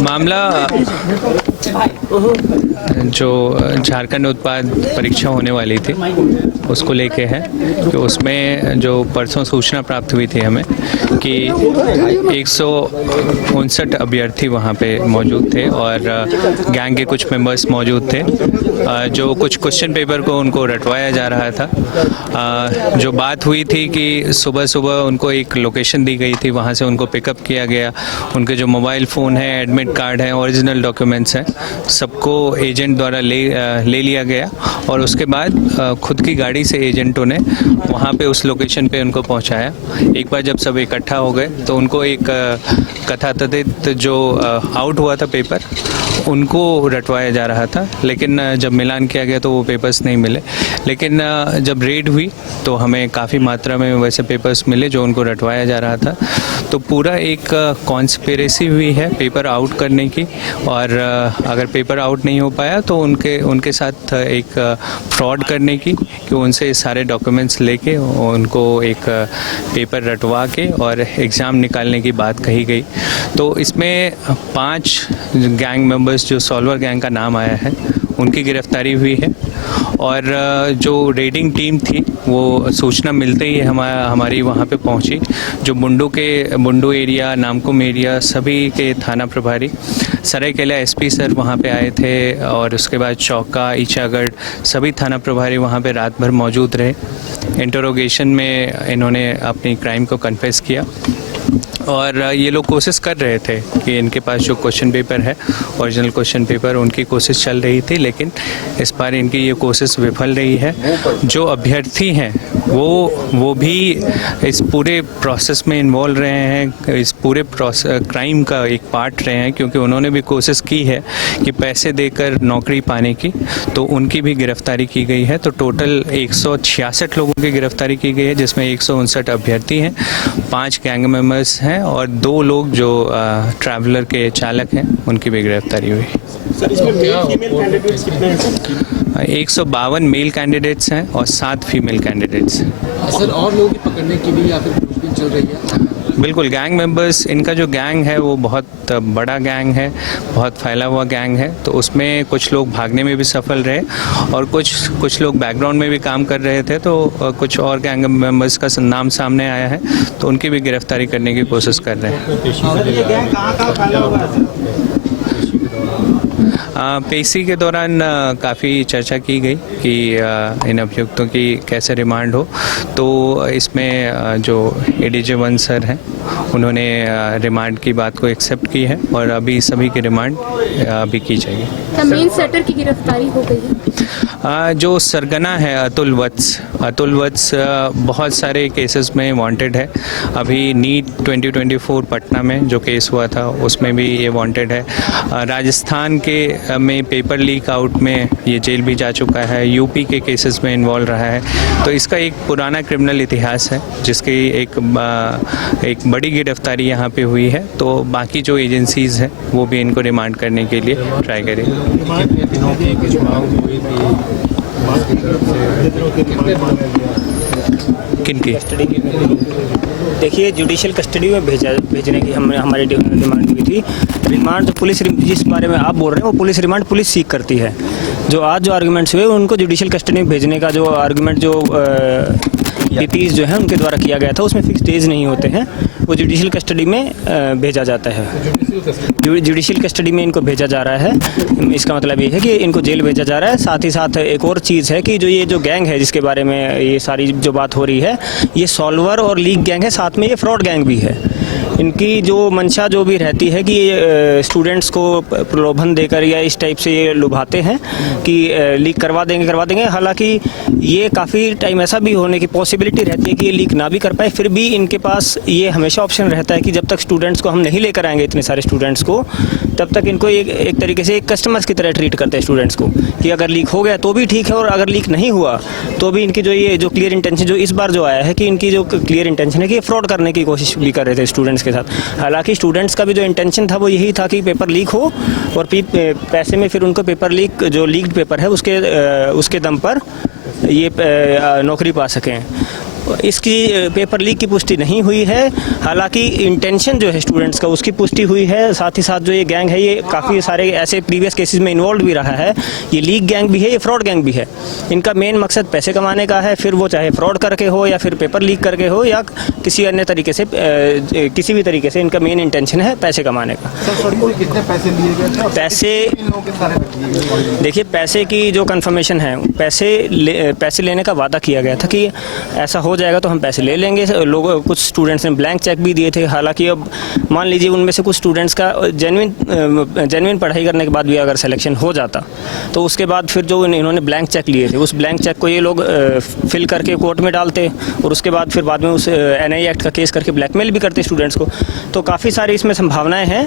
मामला जो झारखंड उत्पाद परीक्षा होने वाली थी उसको लेके है कि उसमें जो परसों सूचना प्राप्त हुई थी हमें कि 159 अभ्यर्थी वहाँ पे मौजूद थे और गैंग के कुछ मेंबर्स मौजूद थे जो कुछ क्वेश्चन पेपर को उनको रटवाया जा रहा था। जो बात हुई थी कि सुबह सुबह उनको एक लोकेशन दी गई थी, वहाँ से उनको पिकअप किया गया। उनके जो मोबाइल फ़ोन है, एडमिट कार्ड है, ओरिजिनल डॉक्यूमेंट्स हैं, सबको एजेंट द्वारा ले लिया गया और उसके बाद खुद की गाड़ी से एजेंटों ने वहाँ पे उस लोकेशन पे उनको पहुँचाया। एक बार जब सब इकट्ठा हो गए तो उनको एक कथाकथित जो आउट हुआ था पेपर उनको रटवाया जा रहा था, लेकिन जब मिलान किया गया तो वो पेपर्स नहीं मिले। लेकिन जब रेड हुई तो हमें काफ़ी मात्रा में वैसे पेपर्स मिले जो उनको रटवाया जा रहा था। तो पूरा एक कॉन्स्पिरेसी हुई है पेपर आउट करने की, और अगर पेपर आउट नहीं हो पाया तो उनके साथ एक फ्रॉड करने की, कि उनसे सारे डॉक्यूमेंट्स लेके उनको एक पेपर रटवा के और एग्ज़ाम निकालने की बात कही गई। तो इसमें 5 गैंग मेंबर्स जो सॉल्वर गैंग का नाम आया है उनकी गिरफ्तारी हुई है। और जो रेडिंग टीम थी वो सूचना मिलते ही हमारी वहाँ पे पहुँची। जो बुंडू एरिया, नामकुम एरिया, सभी के थाना प्रभारी, सरायकेला एसपी सर वहाँ पे आए थे और उसके बाद चौका, ईचागढ़, सभी थाना प्रभारी वहाँ पे रात भर मौजूद रहे। इंटरोगेशन में इन्होंने अपनी क्राइम को कन्फेस किया और ये लोग कोशिश कर रहे थे कि इनके पास जो क्वेश्चन पेपर है, ओरिजिनल क्वेश्चन पेपर, उनकी कोशिश चल रही थी, लेकिन इस बार इनकी ये कोशिश विफल रही है। जो अभ्यर्थी हैं वो भी इस पूरे प्रोसेस में इन्वॉल्व रहे हैं, इस पूरे क्राइम का एक पार्ट रहे हैं, क्योंकि उन्होंने भी कोशिश की है कि पैसे देकर नौकरी पाने की, तो उनकी भी गिरफ्तारी की गई है। तो टोटल 166 लोगों की गिरफ्तारी की गई है, जिसमें 159 अभ्यर्थी हैं, 5 गैंग मेंबर्स हैं और 2 लोग जो ट्रैवलर के चालक हैं उनकी भी गिरफ्तारी हुई। 152 मेल कैंडिडेट्स हैं और 7 फीमेल कैंडिडेट्स हैं। सर, और लोगों की पकड़ने के लिए या फिर पूछताछ चल रही है? बिल्कुल, गैंग मेंबर्स, इनका जो गैंग है वो बहुत बड़ा गैंग है, बहुत फैला हुआ गैंग है। तो उसमें कुछ लोग भागने में भी सफल रहे और कुछ लोग बैकग्राउंड में भी काम कर रहे थे। तो कुछ और गैंग मेंबर्स का नाम सामने आया है, तो उनकी भी गिरफ्तारी करने की कोशिश कर रहे हैं। पेशी के दौरान काफ़ी चर्चा की गई कि इन अभियुक्तों की कैसे रिमांड हो। तो इसमें जो एडीजे 1 सर हैं उन्होंने रिमांड की बात को एक्सेप्ट की है और अभी सभी की रिमांड अभी की जाएगी। मेन सेटर की गिरफ्तारी हो गई है। जो सरगना है अतुल वत्स बहुत सारे केसेस में वांटेड है। अभी नीट 2024 पटना में जो केस हुआ था उसमें भी ये वांटेड है। राजस्थान के में पेपर लीक आउट में ये जेल भी जा चुका है। यूपी के केसेस में इन्वॉल्व रहा है। तो इसका एक पुराना क्रिमिनल इतिहास है जिसकी एक बड़ी गिरफ्तारी यहाँ पे हुई है। तो बाकी जो एजेंसीज़ हैं वो भी इनको रिमांड करने के लिए ट्राई करेंगे। किनकी? देखिए, जुडिशियल कस्टडी में भेजने की हमारी डिमांड हुई थी। रिमांड पुलिस, जिस बारे में आप बोल रहे हैं वो पुलिस रिमांड पुलिस सीख करती है। जो आज जो आर्गूमेंट्स हुए उनको जुडिशियल कस्टडी में भेजने का जो आर्गूमेंट जो पीपीज जो है उनके द्वारा किया गया था उसमें फिक्स डेज नहीं होते हैं, वो जुडिशियल कस्टडी में भेजा जाता है। जुडिशियल कस्टडी में इनको भेजा जा रहा है। इसका मतलब ये है कि इनको जेल भेजा जा रहा है। साथ ही साथ एक और चीज़ है कि ये जो गैंग है जिसके बारे में ये सारी जो बात हो रही है, ये सॉल्वर और लीक गैंग है, साथ में ये फ्रॉड गैंग भी है। इनकी जो मंशा जो भी रहती है कि स्टूडेंट्स को प्रलोभन देकर या इस टाइप से ये लुभाते हैं कि लीक करवा देंगे। हालांकि ये काफ़ी टाइम ऐसा भी होने की पॉसिबिलिटी रहती है कि ये लीक ना भी कर पाए, फिर भी इनके पास ये हमेशा ऑप्शन रहता है कि जब तक स्टूडेंट्स को हम नहीं लेकर आएंगे, इतने सारे स्टूडेंट्स को, तब तक इनको एक तरीके से एक कस्टमर्स की तरह ट्रीट करते हैं स्टूडेंट्स को, कि अगर लीक हो गया तो भी ठीक है और अगर लीक नहीं हुआ तो भी इनकी जो क्लियर इंटेंशन जो इस बार जो आया है कि इनकी जो क्लियर इंटेंशन है कि ये फ्रॉड करने की कोशिश भी कर रहे थे स्टूडेंट्स के साथ। हालांकि स्टूडेंट्स का भी जो इंटेंशन था वो यही था कि पेपर लीक हो और पैसे में फिर उनको पेपर लीक जो लीक्ड पेपर है उसके दम पर ये नौकरी पा सकें। इसकी पेपर लीक की पुष्टि नहीं हुई है। हालांकि इंटेंशन जो है स्टूडेंट्स का उसकी पुष्टि हुई है। साथ ही साथ जो ये गैंग है ये काफ़ी सारे ऐसे प्रीवियस केसेस में इन्वॉल्व भी रहा है। ये लीक गैंग भी है, ये फ्रॉड गैंग भी है। इनका मेन मकसद पैसे कमाने का है, फिर वो चाहे फ्रॉड करके हो या फिर पेपर लीक करके हो या किसी अन्य तरीके से किसी भी तरीके से इनका मेन इंटेंशन है पैसे कमाने का। कितने पैसे लिए गए थे? पैसे देखिए, पैसे की जो कंफर्मेशन है, पैसे लेने का वादा किया गया था कि ऐसा हो जाएगा तो हम पैसे ले लेंगे। कुछ स्टूडेंट्स ने ब्लैंक चेक भी दिए थे। हालांकि अब मान लीजिए उनमें से कुछ स्टूडेंट्स का जेन्युइन पढ़ाई करने के बाद भी अगर सिलेक्शन हो जाता तो उसके बाद फिर जो इन्होंने ब्लैंक चेक लिए थे उस ब्लैंक चेक को ये लोग फिल करके कोर्ट में डालते और उसके बाद फिर बाद में उस NIA एक्ट का केस करके ब्लैकमेल भी करते स्टूडेंट्स को। तो काफ़ी सारी इसमें संभावनाएं हैं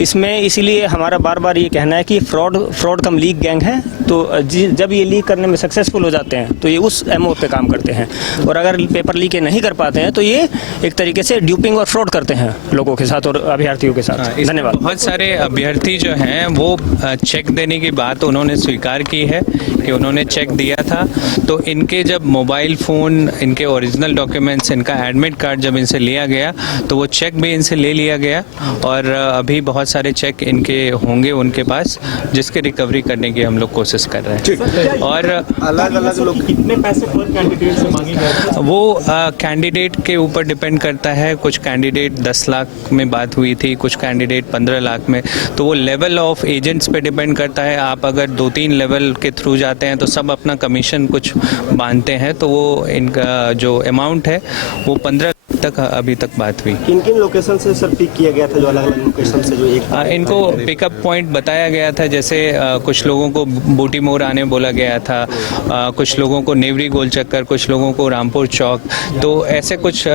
इसमें। इसीलिए हमारा बार बार ये कहना है कि फ्रॉड कम लीक गैंग है। तो जब ये लीक करने में सक्सेसफुल हो जाते हैं तो ये उस MO पे काम करते हैं, और अगर पेपर लीक नहीं कर पाते हैं तो ये एक तरीके से ड्यूपिंग और फ्रॉड करते हैं लोगों के साथ और अभ्यर्थियों के साथ। धन्यवाद। बहुत सारे अभ्यर्थी जो हैं वो चेक देने की बात उन्होंने स्वीकार की है कि उन्होंने चेक दिया था। तो इनके जब मोबाइल फ़ोन, इनके ओरिजिनल डॉक्यूमेंट्स, इनका एडमिट कार्ड जब इनसे लिया गया तो वो चेक भी इनसे ले लिया गया, और अभी बहुत सारे चेक इनके होंगे उनके पास जिसकी रिकवरी करने की हम लोग कोशिश कर रहे हैं। और अलग अलग लोग कितने पैसे पर कैंडिडेट से मांगे गए? वो कैंडिडेट के ऊपर डिपेंड करता है। कुछ कैंडिडेट 10 लाख में बात हुई थी, कुछ कैंडिडेट 15 लाख में। तो वो लेवल ऑफ एजेंट्स पे डिपेंड करता है। आप अगर 2-3 लेवल के थ्रू जाते हैं तो सब अपना कमीशन कुछ बांधते हैं, तो वो इनका जो अमाउंट है वो 15 तक अभी तक बात हुई। किन किन लोकेशन से सर पिक किया गया था? जो अलग अलग लोकेशन से जो इनको पिकअप पॉइंट बताया गया था। जैसे कुछ लोगों को बूटी मोड़ आने बोला गया था, कुछ लोगों को नेवरी गोल चक्कर, कुछ लोगों को रामपुर चौक, तो ऐसे कुछ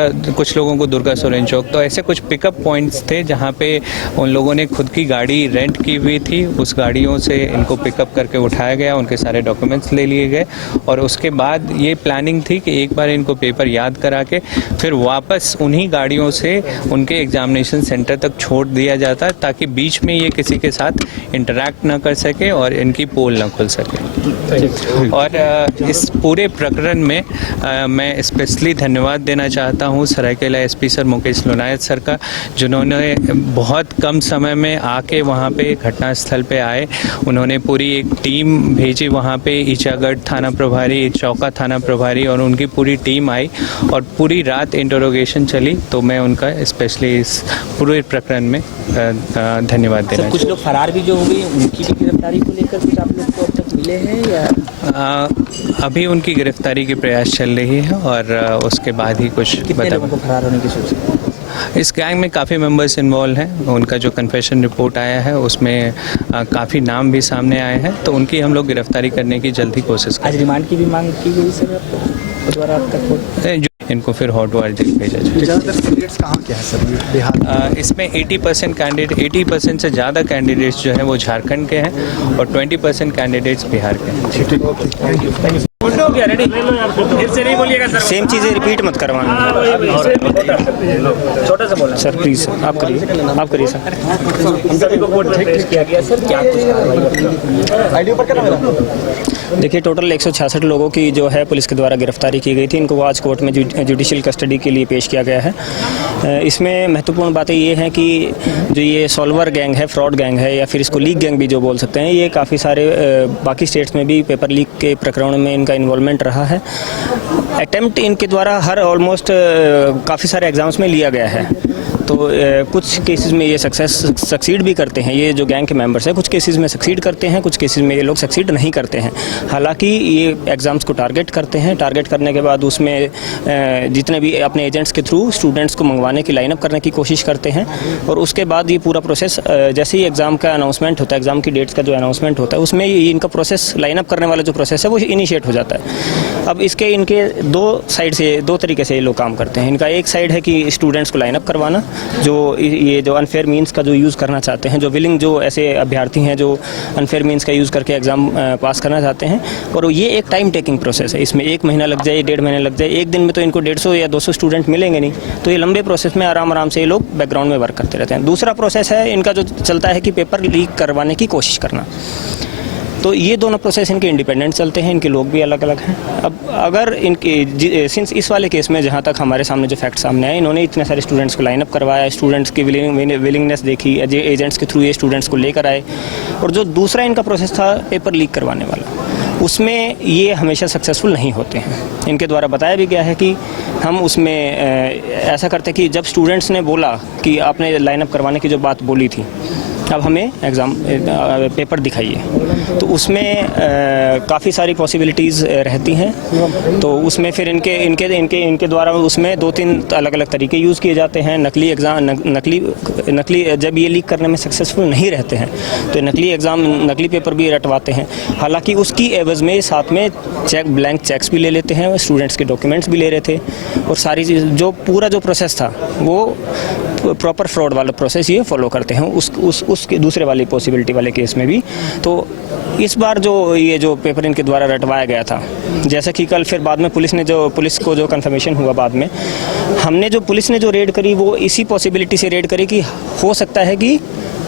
लोगों को दुर्गा सोरेन चौक। तो ऐसे कुछ पिकअप पॉइंट्स थे जहाँ पे उन लोगों ने खुद की गाड़ी रेंट की हुई थी। उस गाड़ियों से इनको पिकअप करके उठाया गया, उनके सारे डॉक्यूमेंट्स ले लिए गए, और उसके बाद ये प्लानिंग थी कि एक बार इनको पेपर याद करा के फिर वापस उन्हीं गाड़ियों से उनके एग्जामिनेशन सेंटर तक छोड़ दिया जाता, ताकि बीच में ये किसी के साथ इंटरैक्ट ना कर सके और इनकी पोल ना खुल सके। और इस पूरे प्रकरण में मैं स्पेशली धन्यवाद देना चाहता हूँ Saraikela SP sir Mukesh Lonayat sir का, जिन्होंने बहुत कम समय में आके वहाँ पे घटनास्थल पे आए। उन्होंने पूरी एक टीम भेजी वहाँ पे, ईचागढ़ थाना प्रभारी, चौका थाना प्रभारी, और उनकी पूरी टीम आई और पूरी रात इंटरोगेशन चली। तो मैं उनका स्पेशली इस पूरे प्रकरण में धन्यवाद देना। कुछ लोग फरार भी जो हुए उनकी भी गिरफ्तारी को लेकर कुछ आप लोग को अब तक मिले हैं या? अभी उनकी गिरफ्तारी की प्रयास चल रही है और उसके बाद ही कुछ कितने लोगों को फरार होने की सूचना? इस गैंग में काफ़ी मेंबर्स इन्वॉल्व हैं। उनका जो कन्फेशन रिपोर्ट आया है उसमें काफ़ी नाम भी सामने आए हैं, तो उनकी हम लोग गिरफ्तारी करने की जल्दी कोशिश आज रिमांड की भी मांग की गई सर आपको द्वारा अब तक? इनको फिर हॉटवार जेल भेजा जाए। ज़्यादातर कैंडिडेट्स कहाँ के हैं सर बिहार? इसमें 80% से ज़्यादा कैंडिडेट्स जो हैं वो झारखंड के हैं और 20% कैंडिडेट्स बिहार के हैं। सेम चीज़ें रिपीट मत करवाना। छोटा सा बोला सर प्लीज़ आप करिए सर। किया गया सर, क्या देखिए, टोटल 166 लोगों की जो है पुलिस के द्वारा गिरफ्तारी की गई थी। इनको आज कोर्ट में जुडिशियल कस्टडी के लिए पेश किया गया है। इसमें महत्वपूर्ण बातें ये हैं कि जो ये सॉल्वर गैंग है, फ्रॉड गैंग है, या फिर इसको लीक गैंग भी जो बोल सकते हैं, ये काफ़ी सारे बाकी स्टेट्स में भी पेपर लीक के प्रकरणों में इनका इन्वॉल्वमेंट रहा है। अटेम्प्ट इनके द्वारा हर ऑलमोस्ट काफ़ी सारे एग्ज़ाम्स में लिया गया है। तो कुछ केसेस में ये सक्सीड भी करते हैं। ये जो गैंग के मेंबर्स हैं कुछ केसेस में सक्सीड करते हैं, कुछ केसेस में ये लोग सक्सीड नहीं करते हैं। हालांकि ये एग्ज़ाम्स को टारगेट करते हैं। टारगेट करने के बाद उसमें जितने भी अपने एजेंट्स के थ्रू स्टूडेंट्स को मंगवाने की लाइनअप करने की कोशिश करते हैं, और उसके बाद ये पूरा प्रोसेस जैसे ही एग्ज़ाम का अनाउंसमेंट होता है, एग्ज़ाम की डेट्स का जो अनाउंसमेंट होता है, उसमें इनका प्रोसेस लाइनअप करने वाला जो प्रोसेस है वो इनिशिएट हो जाता है। अब इनके दो तरीके से ये लोग काम करते हैं। इनका एक साइड है कि स्टूडेंट्स को लाइनअप करवाना, जो अनफेयर मीन्स का जो यूज़ करना चाहते हैं, जो विलिंग जो ऐसे अभ्यर्थी हैं जो अनफेयर मीन्स का यूज़ करके एग्ज़ाम पास करना चाहते हैं। और ये एक टाइम टेकिंग प्रोसेस है। इसमें 1 महीना लग जाए, 1.5 महीने लग जाए, एक दिन में तो इनको 150 या 200 स्टूडेंट मिलेंगे नहीं। तो ये लंबे प्रोसेस में आराम से ये लोग बैकग्राउंड में वर्क करते रहते हैं। दूसरा प्रोसेस है इनका जो चलता है कि पेपर लीक करवाने की कोशिश करना। तो ये दोनों प्रोसेस इनके इंडिपेंडेंट चलते हैं, इनके लोग भी अलग अलग हैं। अब अगर इनके सिंस इस वाले केस में जहाँ तक हमारे सामने जो फैक्ट सामने आए, इन्होंने इतने सारे स्टूडेंट्स को लाइनअप करवाया, स्टूडेंट्स की विलिंगनेस देखी, एजेंट्स के थ्रू ये स्टूडेंट्स को लेकर आए, और जो दूसरा इनका प्रोसेस था पेपर लीक करवाने वाला, उसमें ये हमेशा सक्सेसफुल नहीं होते हैं। इनके द्वारा बताया भी गया है कि हम उसमें ऐसा करते कि जब स्टूडेंट्स ने बोला कि आपने लाइनअप करवाने की जो बात बोली थी, अब हमें एग्ज़ाम पेपर दिखाइए, तो उसमें काफ़ी सारी पॉसिबिलिटीज़ रहती हैं। तो उसमें फिर इनके द्वारा उसमें 2-3 अलग अलग तरीके यूज़ किए जाते हैं। नकली एग्ज़ाम नकली जब ये लीक करने में सक्सेसफुल नहीं रहते हैं तो नकली पेपर भी रटवाते हैं। हालांकि उसकी एवज़ में साथ में ब्लैंक चेक्स भी ले लेते हैं, स्टूडेंट्स के डॉक्यूमेंट्स भी ले रहे थे, और सारी चीज़ जो पूरा जो प्रोसेस था वो प्रॉपर फ्रॉड वाला प्रोसेस ये फॉलो करते हैं उसके दूसरे वाली पॉसिबिलिटी वाले केस में भी। तो इस बार जो पेपर इनके द्वारा रटवाया गया था, जैसा कि कल फिर बाद में पुलिस को जो कंफर्मेशन हुआ बाद में, पुलिस ने जो रेड करी वो इसी पॉसिबिलिटी से रेड करी कि हो सकता है कि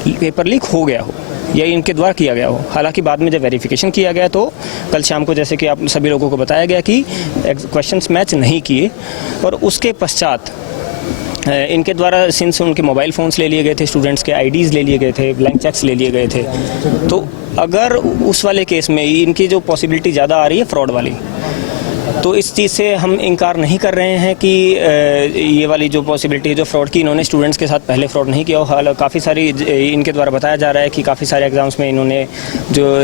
पेपर लीक हो गया हो या इनके द्वारा किया गया हो। हालांकि बाद में जब वेरिफिकेशन किया गया तो कल शाम को, जैसे कि आप सभी लोगों को बताया गया कि क्वेश्चंस मैच नहीं किए, और उसके पश्चात इनके द्वारा सिंस उनके मोबाइल फ़ोन्स ले लिए गए थे, स्टूडेंट्स के आईडीज़ ले लिए गए थे, ब्लैंक चेक्स ले लिए गए थे, तो अगर उस वाले केस में इनकी जो पॉसिबिलिटी ज़्यादा आ रही है फ्रॉड वाली, तो इस चीज़ से हम इनकार नहीं कर रहे हैं कि ये वाली जो पॉसिबिलिटी है जो फ्रॉड की, इन्होंने स्टूडेंट्स के साथ पहले फ्रॉड नहीं किया हो। हालांकि काफ़ी सारी इनके द्वारा बताया जा रहा है कि काफ़ी सारे एग्ज़ाम्स में इन्होंने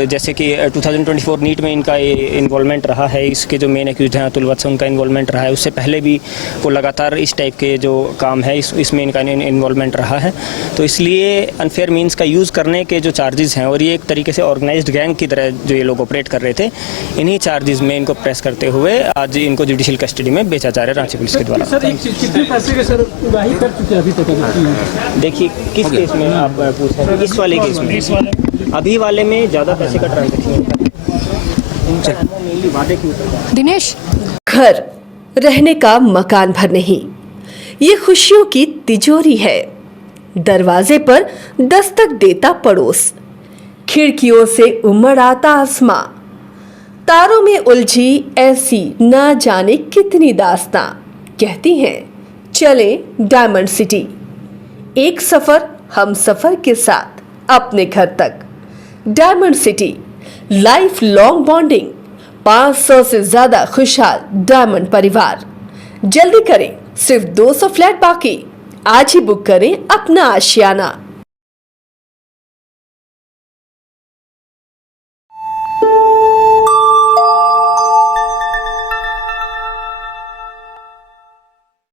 जैसे कि 2024 नीट में इनका ये इन्वॉल्वमेंट रहा है, इसके जो मेन एक्यूज हैं अतुल वत्स, उनका इन्वॉल्वमेंट रहा है। उससे पहले भी वो लगातार इस टाइप के जो काम है इसमें इनका इन्वॉल्वमेंट रहा है। तो इसलिए अनफेयर मीन्स का यूज़ करने के जो चार्जेस हैं, और ये एक तरीके से ऑर्गेनाइज्ड गैंग की तरह जो ये लोग ऑपरेट कर रहे थे, इन्हीं चार्जेस में इनको प्रेस करते हुए आज इनको जुडिशियल कस्टडी में बेचा जा रहा है रांची पुलिस के द्वारा। कितने पैसे के सर उगाही कर चुके अभी तक? देखिए किस केस में आप पूछ रहे हैं? इस वाले केस में, अभी वाले में ज़्यादा पैसे का ट्रांजेक्शन है। दिनेश, घर रहने का मकान भर नहीं, ये खुशियों की तिजोरी है। दरवाजे पर दस्तक देता पड़ोस, खिड़कियों से उमड़ आता आसमां, तारों में उलझी ऐसी ना जाने कितनी दास्तां। कहती हैं चले डायमंड सिटी, एक सफर हम सफर के साथ अपने घर तक। Diamond city, life long bonding, 500 से ज्यादा खुशहाल डायमंड परिवार। जल्दी करें, सिर्फ 200 फ्लैट बाकी। आज ही बुक करें अपना आशियाना।